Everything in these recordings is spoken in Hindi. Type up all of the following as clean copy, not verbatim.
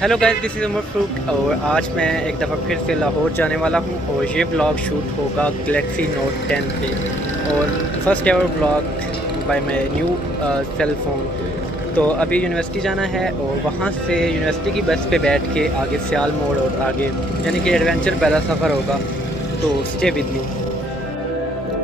Hello guys, this is Umar Farooq और आज मैं एक दफ़ा फिर से लाहौर जाने वाला हूँ और ये ब्लॉग शूट होगा गैलेक्सी नोट 10 पे और first ever blog by my new cell phone. तो अभी यूनिवर्सिटी जाना है और वहाँ से यूनिवर्सिटी की बस पे बैठ के आगे सियाल मोड़ और आगे यानी कि एडवेंचर पहला सफ़र होगा। तो स्टे विद मी।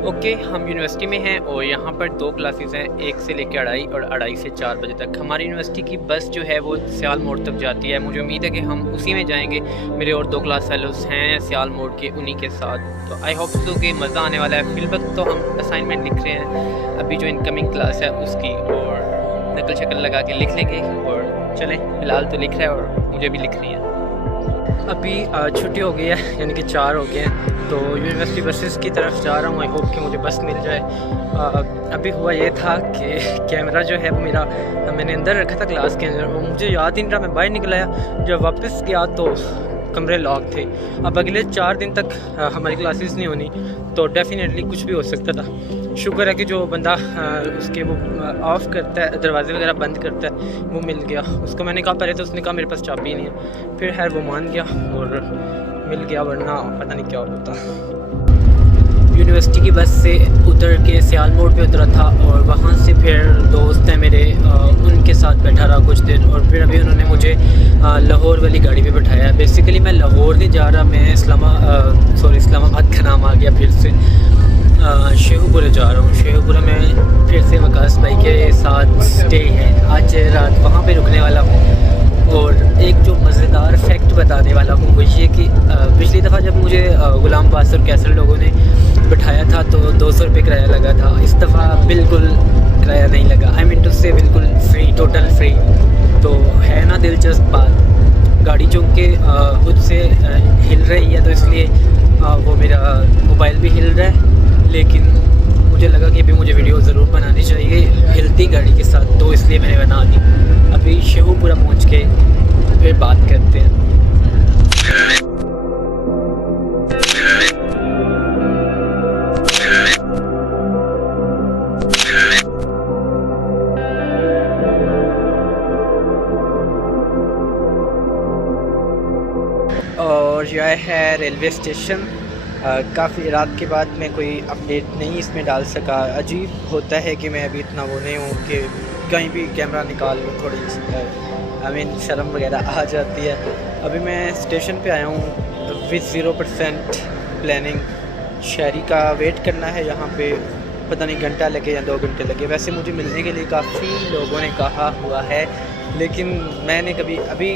ओके, हम यूनिवर्सिटी में हैं और यहाँ पर दो क्लासेस हैं, एक से लेकर 2:30 और 2:30 से 4 बजे तक। हमारी यूनिवर्सिटी की बस जो है वो सियाल मोड़ तक जाती है। मुझे उम्मीद है कि हम उसी में जाएंगे। मेरे और दो क्लास फेलोज़ हैं सियाल मोड़ के, उन्हीं के साथ। तो आई होप सो कि मज़ा आने वाला है। फिल वक्त तो हम असाइनमेंट लिख रहे हैं, अभी जो इनकमिंग क्लास है उसकी, और नकल शक्ल लगा के लिख लेंगे। और चलें, फ़िलहाल तो लिख रहा है और मुझे भी लिखनी है। अभी छुट्टी हो गई है, यानी कि 4 हो गए हैं, तो यूनिवर्सिटी बसेस की तरफ जा रहा हूँ। आई होप कि मुझे बस मिल जाए। अभी हुआ ये था कि कैमरा जो है वो मेरा मैंने अंदर रखा था क्लास के अंदर और मुझे याद ही नहीं रहा। मैं बाहर निकल आया, जब वापस गया तो कमरे लॉक थे। अब अगले 4 दिन तक हमारी क्लासेस नहीं होनी, तो डेफिनेटली कुछ भी हो सकता था। शुक्र है कि जो बंदा उसके वो ऑफ़ करता है, दरवाजे वगैरह बंद करता है, वो मिल गया। उसको मैंने कहा पहले, तो उसने कहा मेरे पास चाबी नहीं है। फिर खैर वो मान गया और मिल गया, वरना पता नहीं क्या होता। यूनिवर्सिटी की बस से उतर के सियाल मोड़ पे उतरा था और वहाँ से फिर दोस्त हैं मेरे, उनके साथ बैठा रहा कुछ देर। और फिर अभी उन्होंने मुझे लाहौर वाली गाड़ी पे बैठाया। बेसिकली मैं लाहौर नहीं जा रहा, मैं इस्लामाबाद का नाम आ गया फिर से। शेखुपुरा जा रहा हूँ। शेखुपुरा में फिर से वकास भाई के साथ स्टे है, आज रात वहाँ पे रुकने वाला हूँ। और एक जो मज़ेदार फैक्ट बताने वाला हूँ वो ये कि पिछली दफ़ा जब मुझे गुलाम बास और कैसर लोगों ने बिठाया था तो 200 रुपये किराया लगा था। इस दफ़ा बिल्कुल किराया नहीं लगा। आई मीन टू से बिल्कुल फ्री, टोटल फ्री। तो है ना दिलचस्प बात। गाड़ी चूँकि खुद से हिल रही है तो इसलिए वो मेरा मोबाइल भी हिल रहा है, लेकिन मुझे लगा कि अभी मुझे वीडियो ज़रूर बनानी चाहिए हिलती गाड़ी के साथ, तो इसलिए मैंने बना दी। अभी शेखुपुरा पहुँच के फिर बात करते हैं। और यह है रेलवे स्टेशन। काफ़ी रात के बाद मैं कोई अपडेट नहीं इसमें डाल सका। अजीब होता है कि मैं अभी इतना वो नहीं हूँ कि कहीं भी कैमरा निकाल लूँ, थोड़ी शर्म वगैरह आ जाती है। अभी मैं स्टेशन पे आया हूँ विद 0% प्लानिंग। शहरी का वेट करना है यहाँ पे, पता नहीं घंटा लगे या 2 घंटे लगे। वैसे मुझे मिलने के लिए काफ़ी लोगों ने कहा हुआ है, लेकिन मैंने कभी अभी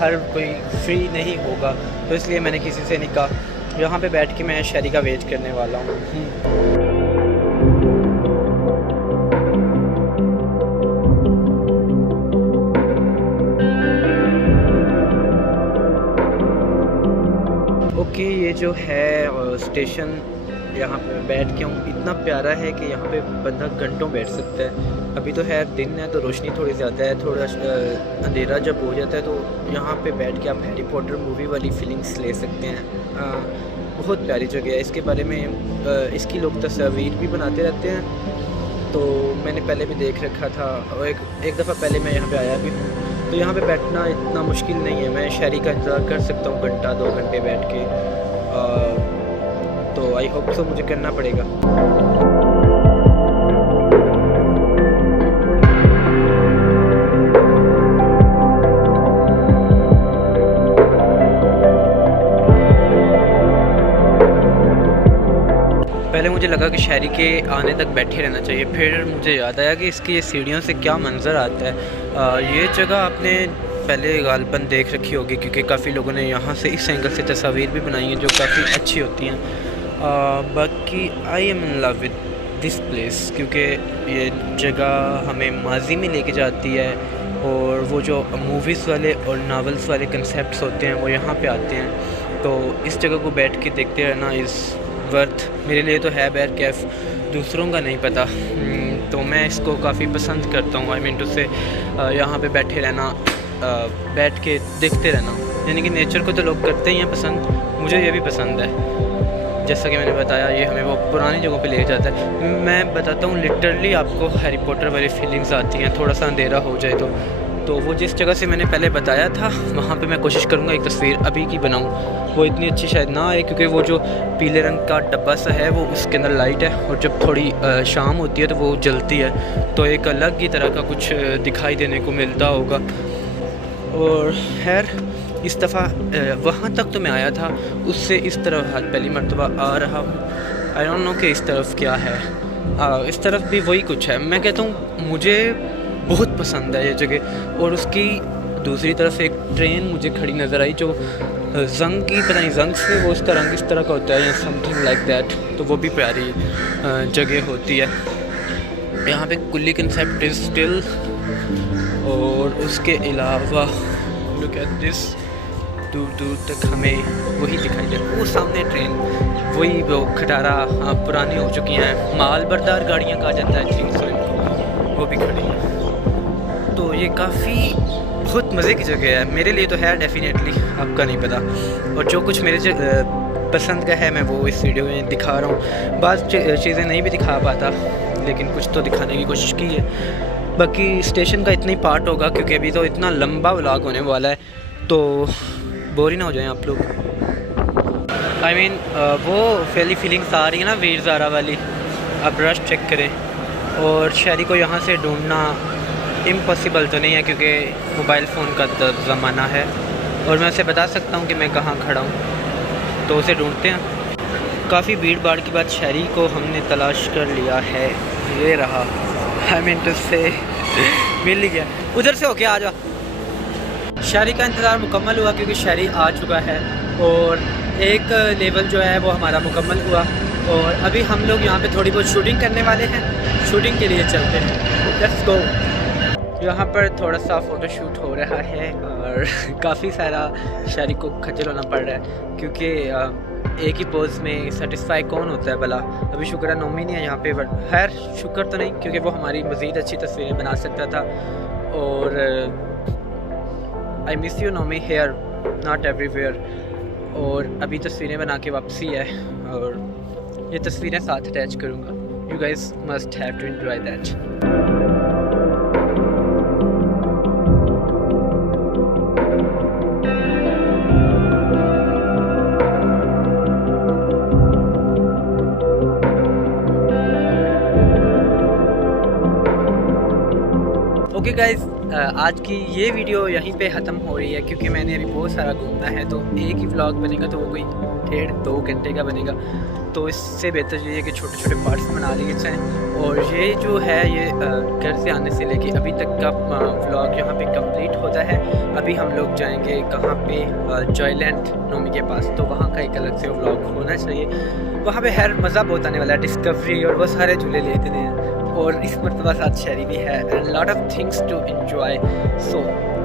हर कोई फ्री नहीं होगा, तो इसलिए मैंने किसी से नहीं कहा। यहाँ पे बैठ के मैं शहरी का वेट करने वाला हूँ। ओके, ये जो है स्टेशन, यहाँ पे बैठ के हूँ। इतना प्यारा है कि यहाँ पे बंदा घंटों बैठ सकता है। अभी तो है दिन है तो रोशनी थोड़ी ज़्यादा है, थोड़ा अंधेरा जब हो जाता है तो यहाँ पे बैठ के आप हैरी पॉटर मूवी वाली फीलिंग्स ले सकते हैं। बहुत प्यारी जगह है। इसके बारे में इसकी लोग तस्वीर भी बनाते रहते हैं, तो मैंने पहले भी देख रखा था और एक दफ़ा पहले मैं यहाँ पे आया भी हूँ। तो यहाँ पे बैठना इतना मुश्किल नहीं है। मैं शहरी का इंतज़ार कर सकता हूँ घंटा 2 घंटे बैठ के। तो आई होप सो मुझे करना पड़ेगा। पहले मुझे लगा कि शहरी के आने तक बैठे रहना चाहिए, फिर मुझे याद आया कि इसकी ये सीढ़ियों से क्या मंज़र आता है। ये जगह आपने पहले गालबन देख रखी होगी, क्योंकि काफ़ी लोगों ने यहाँ से इस एंगल से तस्वीर भी बनाई हैं जो काफ़ी अच्छी होती हैं। बाकी I am in love with this place, क्योंकि ये जगह हमें माजी में लेके जाती है और वो जो मूवीज़ वाले और नावल्स वाले कंसेप्ट्स होते हैं वो यहाँ पे आते हैं। तो इस जगह को बैठ के देखते रहना इज़ वर्थ। मेरे लिए तो है बैर कैफ़, दूसरों का नहीं पता। तो मैं इसको काफ़ी पसंद करता हूँ। आई मीन टू से यहाँ पे बैठे रहना, बैठ के देखते रहना, यानी कि नेचर को तो लोग करते ही हैं पसंद, मुझे ये भी पसंद है। जैसा कि मैंने बताया, ये हमें वो पुरानी जगहों पे ले जाता है। मैं बताता हूँ, लिटरली आपको हैरी पॉटर वाली फीलिंग्स आती हैं। थोड़ा सा अंधेरा हो जाए तो तो वो जिस जगह से मैंने पहले बताया था वहाँ पे मैं कोशिश करूँगा एक तस्वीर अभी की बनाऊँ। वो इतनी अच्छी शायद ना आए क्योंकि वो जो पीले रंग का डब्बा सा है वो उसके अंदर लाइट है, और जब थोड़ी शाम होती है तो वो जलती है, तो एक अलग ही तरह का कुछ दिखाई देने को मिलता होगा। और खैर इस दफ़ा वहाँ तक तो मैं आया था, उससे इस तरफ आज पहली मरतबा आ रहा हूँ। आई डोंट नो कि इस तरफ क्या है। इस तरफ भी वही कुछ है। मैं कहता हूँ मुझे बहुत पसंद है ये जगह। और उसकी दूसरी तरफ एक ट्रेन मुझे खड़ी नज़र आई जो जंग की, पता नहीं जंग से वो उसका रंग इस तरह का होता है या समथिंग लाइक दैट, तो वो भी प्यारी जगह होती है। यहाँ पे कुल्ली कंसेप्ट इज़ स्टिल। और उसके अलावा लुक एट दिस, दूर दूर तक हमें वही दिखाई दे, वो सामने ट्रेन, वही वो खटारा पुरानी हो चुकी हैं, माल बरदार गाड़ियाँ कहा जाता है थिंक सो इनको, वो भी खड़ी हैं। तो ये काफ़ी बहुत मज़े की जगह है, मेरे लिए तो है डेफिनेटली, आपका नहीं पता। और जो कुछ मेरे पसंद का है मैं वो इस वीडियो में दिखा रहा हूँ। बाज़ चीज़ें नहीं भी दिखा पाता लेकिन कुछ तो दिखाने की कोशिश की है। बाकी स्टेशन का इतना ही पार्ट होगा क्योंकि अभी तो इतना लंबा व्लॉग होने वाला है, तो बोर ही ना हो जाएं आप लोग। आई मीन वो फैली फीलिंग्स आ रही है ना वीर ज़ारा वाली, आप रश चेक करें। और शहरी को यहाँ से ढूंढना इम्पॉसिबल तो नहीं है क्योंकि मोबाइल फ़ोन का ज़माना है, और मैं उसे बता सकता हूँ कि मैं कहाँ खड़ा हूँ, तो उसे ढूंढते हैं। काफ़ी भीड़ भाड़ के बाद शहरी को हमने तलाश कर लिया है, ये रहा। आई मीन टू से मिल ही गया, उधर से होके आ जा। शहरी का इंतज़ार मुकम्मल हुआ क्योंकि शहरी आ चुका है, और एक लेवल जो है वो हमारा मुकम्मल हुआ, और अभी हम लोग यहाँ पे थोड़ी बहुत शूटिंग करने वाले हैं। शूटिंग के लिए चलते हैं, लेट्स गो। यहाँ पर थोड़ा सा फ़ोटोशूट हो रहा है और काफ़ी सारा शहरी को खज्जल होना पड़ रहा है क्योंकि एक ही पोज में सेटिस्फाई कौन होता है भला। अभी शुक्र है नोमी नहीं है यहाँ पे, बट खैर शुक्र तो नहीं क्योंकि वो हमारी मज़ीद अच्छी तस्वीरें बना सकता था। और आई मिस यू नोमी हेयर नॉट एवरीवेयर। और अभी तस्वीरें बना के वापसी है और ये तस्वीरें साथ अटैच करूँगा। You guys must have to enjoy that. Okay guys, आज की ये वीडियो यहीं पे ख़त्म हो रही है क्योंकि मैंने अभी बहुत सारा घूमना है, तो एक ही व्लॉग बनेगा तो वो कोई 1.5-2 घंटे का बनेगा। तो इससे बेहतर ये है कि छोटे छोटे पार्ट्स बना लिए जाएँ। और ये जो है ये घर से आने से लेके अभी तक का व्लॉग यहाँ पे कंप्लीट होता है। अभी हम लोग जाएंगे कहाँ पे, जॉयलैंड नोमी के पास, तो वहाँ का एक अलग से व्लॉग होना चाहिए। वहाँ पे हर मज़ा बहुत आने वाला है, डिस्कवरी और वो सारे झूले लेते हैं, और इस मरतबा साथ शहरी भी है, and lot of things to enjoy. So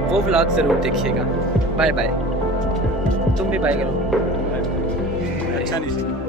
वो व्लॉग ज़रूर देखिएगा। Bye bye. तुम भी बाय करो। अच्छा नहीं